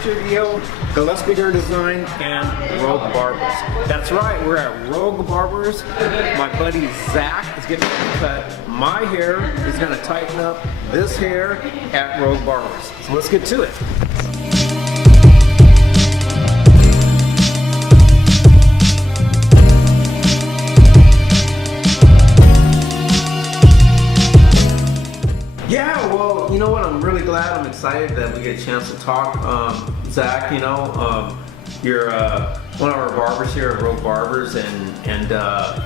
Studio, Gillaspie Hair Design, and Rogue Barbers. That's right, we're at Rogue Barbers. My buddy Zach is getting ready to cut my hair. He's going to tighten up this hair at Rogue Barbers. So let's get to it. Yeah, well, you know what? I'm really glad. I'm excited that we get a chance to talk. Zach, you're one of our barbers here at Rogue Barbers, and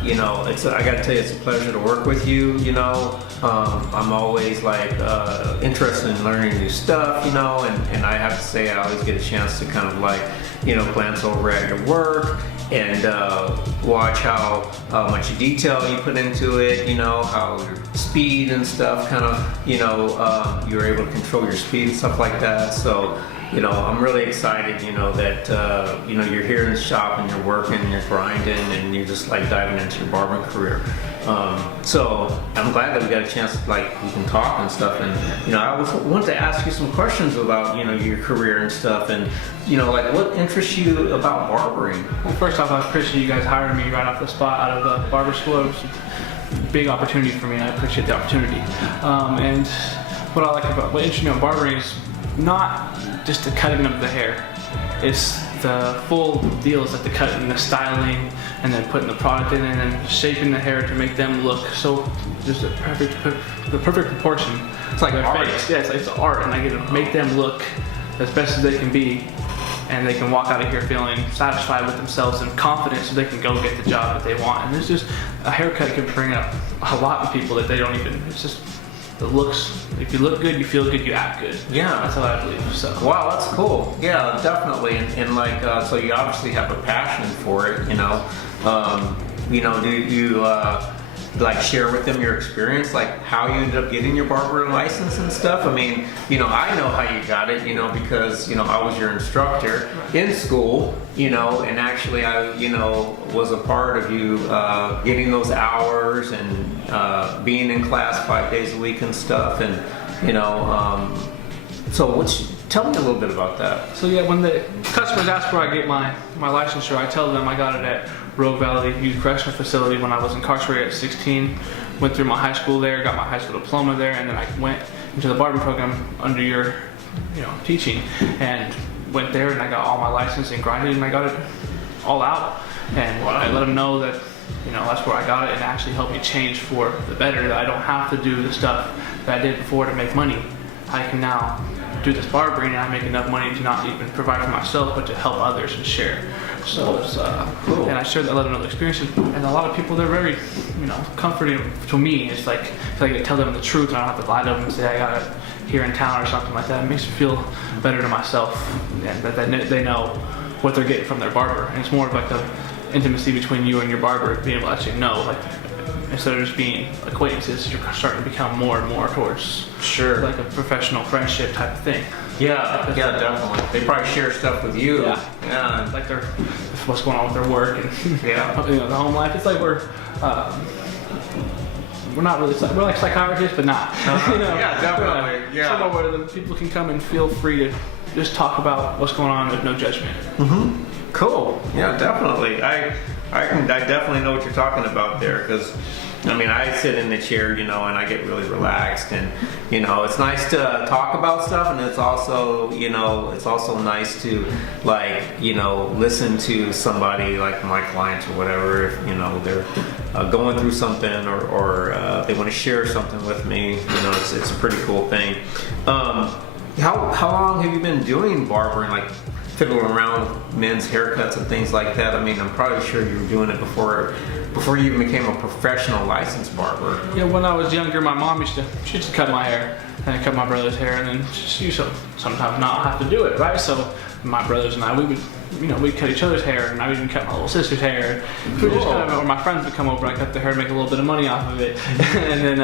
you know, I got to tell you, it's a pleasure to work with you. You know, I'm always like interested in learning new stuff. You know, and I have to say, I always get a chance to kind of like, you know, glance over at your work and watch how much detail you put into it, you know, how your speed and stuff kind of, you know, you're able to control your speed and stuff like that. So, you know, I'm really excited, you know, that, you know, you're here in the shop and you're working and you're grinding and you're just like diving into your barbering career. So I'm glad that we got a chance to like, we can talk and stuff. And, you know, I wanted to ask you some questions about, you know, your career and stuff. And, you know, like what interests you about barbering? Well, first off, I appreciate you guys hiring me right off the spot out of Barber School. It was a big opportunity for me. I appreciate the opportunity. And what I like about, what interests me about barbering is not just the cutting of the hair. It's the full deal, is like the cutting, the styling, and then putting the product in and then shaping the hair to make them look so just the perfect proportion. It's like art. Face. Yeah, it's art, and I get to make them look as best as they can be, and they can walk out of here feeling satisfied with themselves and confident, so they can go get the job that they want. And there's just a haircut can bring up a lot in people that they don't even. It's just the looks. If you look good, you feel good, you act good. Yeah, that's how I believe. So wow, that's cool. Yeah, definitely. And like, so you obviously have a passion for it. You know, do you like share with them your experience, like how you ended up getting your barber license and stuff? I mean, you know, I know how you got it, you know, because, you know, I was your instructor in school, you know, and actually I, you know, was a part of you getting those hours and being in class 5 days a week and stuff. And, you know, so tell me a little bit about that. So yeah, when the customers ask where I get my licensure, I tell them I got it at Rogue Valley Youth Correctional Facility when I was incarcerated at 16. Went through my high school there, got my high school diploma there, and then I went into the barbering program under your, you know, teaching, and went there and I got all my license and grinded and I got it all out. And I let them know that, you know, that's where I got it, and actually helped me change for the better, that I don't have to do the stuff that I did before to make money. I can now do this barbering and I make enough money to not even provide for myself, but to help others and share. So it's cool. And I share that, let them know the experience. And a lot of people, they're very, you know, comforting to me. It's like I can tell them the truth and I don't have to lie to them and say I got it here in town or something like that. It makes me feel better to myself, and that they know what they're getting from their barber. And it's more of like the intimacy between you and your barber, being able to actually know, like, instead of just being acquaintances, you're starting to become more and more towards like a professional friendship type of thing. Yeah, definitely. They probably share stuff with you. Yeah. Like what's going on with their work and you know, the home life. It's like we're not really, we're like psychologists, but not. You know, yeah, definitely. Yeah. Somewhere where the people can come and feel free to just talk about what's going on with no judgment. Mm-hmm. Cool. Yeah, definitely. I definitely know what you're talking about there, because I mean, I sit in the chair, you know, and I get really relaxed, and, you know, it's nice to talk about stuff, and it's also, you know, it's also nice to, like, you know, listen to somebody like my clients or whatever, if, you know, they're going through something or they want to share something with me, you know, it's a pretty cool thing. How long have you been doing barbering, like fiddling around with men's haircuts and things like that? I mean, I'm probably sure you were doing it before you even became a professional licensed barber. Yeah, when I was younger, my mom used to cut my hair and cut my brother's hair, and then she used to sometimes not have to do it, right? So my brothers and I, we would, you know, we'd cut each other's hair, and I would even cut my little sister's hair. We just kind of, or my friends would come over, I cut their hair, and make a little bit of money off of it, and then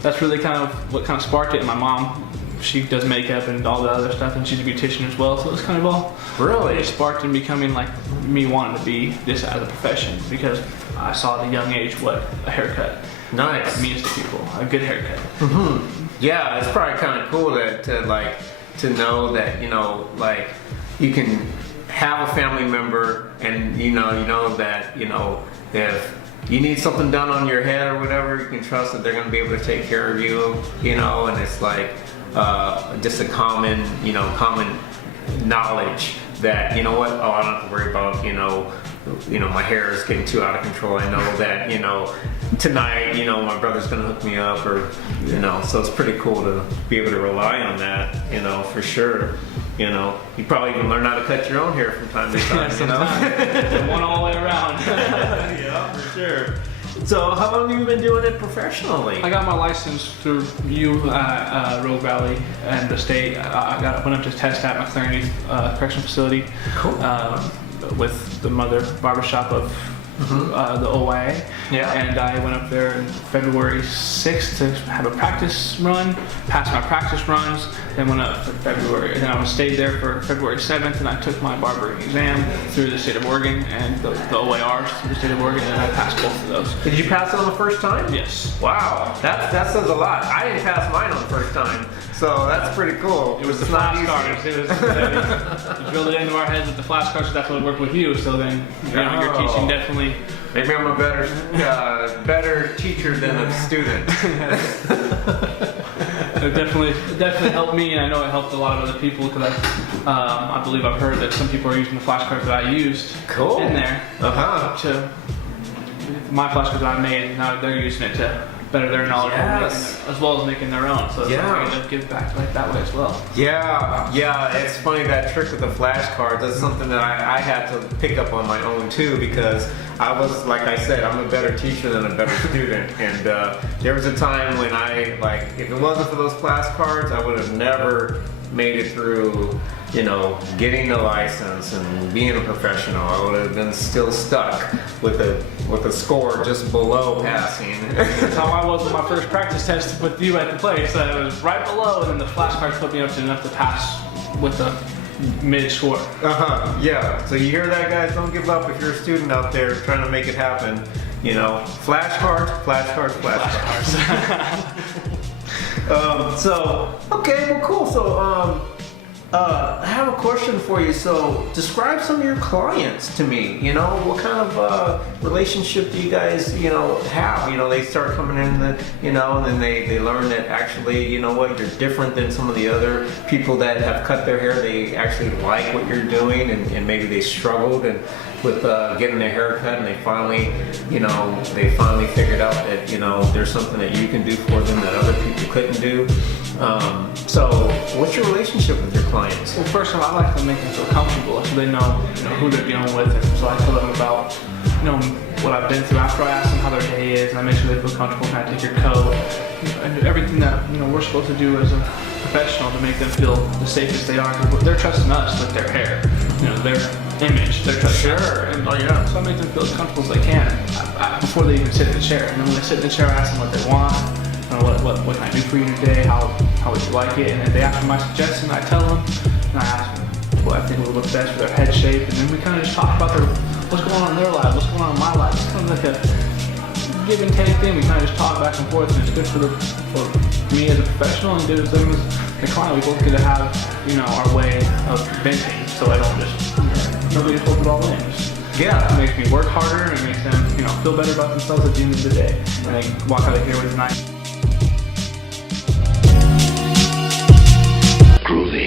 that's really kind of what kind of sparked it. And my mom, she does makeup and all the other stuff, and she's a beautician as well, so it's kind of all really sparked in becoming like me wanting to be this as a profession, because I saw at a young age what a haircut means to people, a good haircut. Mm-hmm. Yeah, it's probably kind of cool to to know that, like you can have a family member and you know that, if you need something done on your head or whatever, you can trust that they're going to be able to take care of you, and it's like just a common knowledge that, I don't have to worry about, my hair is getting too out of control. I know that, tonight, my brother's gonna hook me up, or, so it's pretty cool to be able to rely on that, for sure. You probably even learn how to cut your own hair from time to time, Sometimes. One all the way around. Yeah, for sure. So how long have you been doing it professionally? I got my license through Rogue Valley and the state. I went up to test at McLaren Correctional Facility. Cool. With the mother barbershop of the OIA. Yeah. And I went up there in February 6th to have a practice run, passed my practice runs, then went up for February. And then I stayed there for February 7th, and I took my barbering exam through the state of Oregon and the OIRs through the state of Oregon, and I passed both of those. Did you pass it on the first time? Yes. Wow, that says a lot. I didn't pass mine on the first time, so that's pretty cool. It was the flashcards. You drilled it into our heads with the flashcards, so that's what worked with you. So then, your teaching definitely. Maybe I'm a better teacher than a student. It definitely helped me, and I know it helped a lot of other people, because I believe I've heard that some people are using the flashcards that I used in there to my flashcards that I made. Now they're using it to better their knowledge as well as making their own. So it's like to give back like that way as well. Yeah. It's funny, that trick with the flashcards. That's something that I had to pick up on my own too, because I was, like I said, I'm a better teacher than a better student. And there was a time when if it wasn't for those flashcards, I would have never made it through, getting the license and being a professional. I would have been still stuck with a score just below passing. That's how I was with my first practice test with you at the place. I was right below, and then the flashcards put me up to enough to pass with a mid score. Yeah. So you hear that, guys? Don't give up if you're a student out there trying to make it happen. Flashcards. Okay, well, cool. So, I have a question for you. So, describe some of your clients to me. What kind of relationship do you guys, have? They start coming in, and then they learn that actually, you're different than some of the other people that have cut their hair. They actually like what you're doing, and maybe they struggled with getting their hair cut, and they finally figured out that, there's something that you can do for them that other people couldn't do. So, what's your relationship with your clients? Well, first of all, I like to make them feel comfortable, so they know, who they're dealing with, and so I tell them about, what I've been through after I ask them how their day is, and I make sure they feel comfortable. Can I take your coat? And everything that we're supposed to do as a professional to make them feel the safest they are. They're trusting us with their hair, their image. They're trusting us. And, so I make them feel as comfortable as they can before they even sit in the chair. And then when they sit in the chair, I ask them what they want. What can I do for you today? How would you like it? And if they ask for my suggestion, I tell them, and I ask them what I think would look best for their head shape, and then we kind of just talk about what's going on in their lives, what's going on in my life. It's kind of like a give and take thing. We kind of just talk back and forth, and it's good for me as a professional, and good as them as the client. We both get to have our way of venting, so I don't just nobody just hold it all in. It makes me work harder, and it makes them feel better about themselves at the end of the day, and they walk out of here with a nice. Cruising.